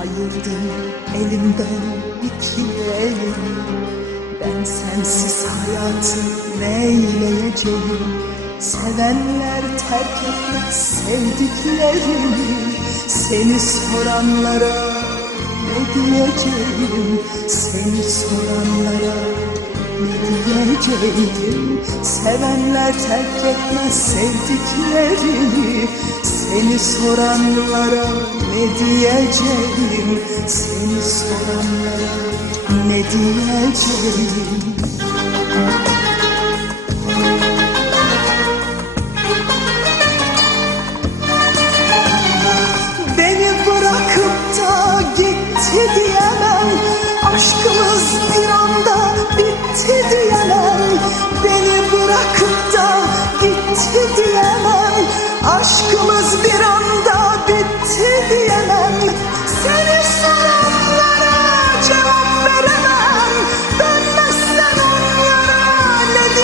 Ayırdın elimden iki elini Ben sensiz hayatı neyleyeceğim? Sevenler terk etmez sevdiklerini Seni soranlara ne diyeceğim? Seni soranlara ne diyeceğim? Sevenler terk etmez sevdiklerini. Seni soranlara ne diyeceğim? Seni soranlara ne diyeceğim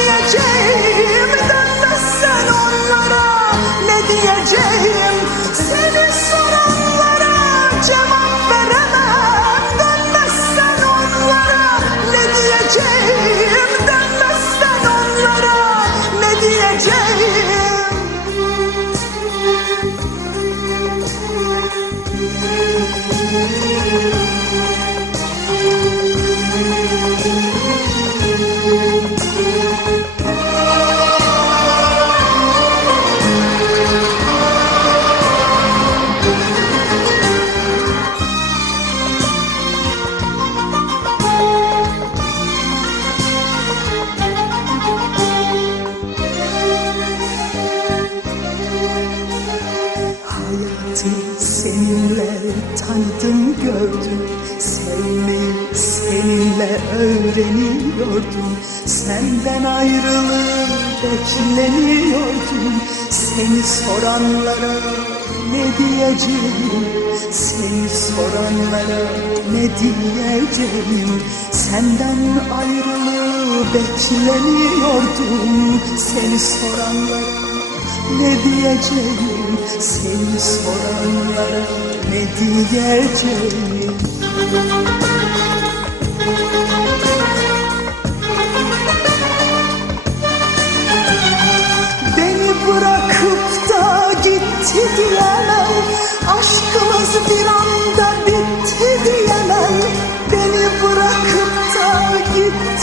diyeceğim? Dönmezsen onlara ne diyeceğim? Seni soranlara cevap veremem. Dönmezsen onlara ne diyeceğim? Dönmezsen onlara ne diyeceğim öğreniyordum Senden ayrılığı beklemiyordum. Seni soranlara ne diyeceğim? Seni soranlara ne diyeceğim? Senden ayrılığı beklemiyordum. Seni soranlara ne diyeceğim? Seni soranlara ne diyeceğim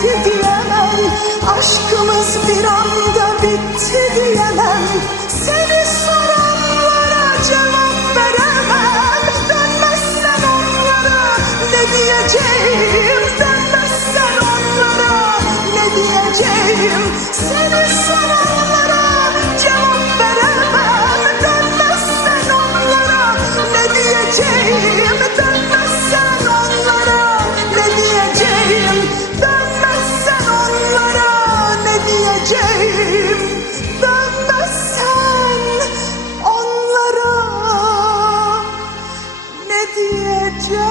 gitti diyemem. Aşkımız bir anda bitti diyemem. Seni soranlara cevap veremem. Dönmezsen onlara ne diyeceğim? Dönmezsen onlara ne diyeceğim? Seni soranlara cevap veremem. Dönmezsen onlara ne diyeceğim onlara ne diyeceğim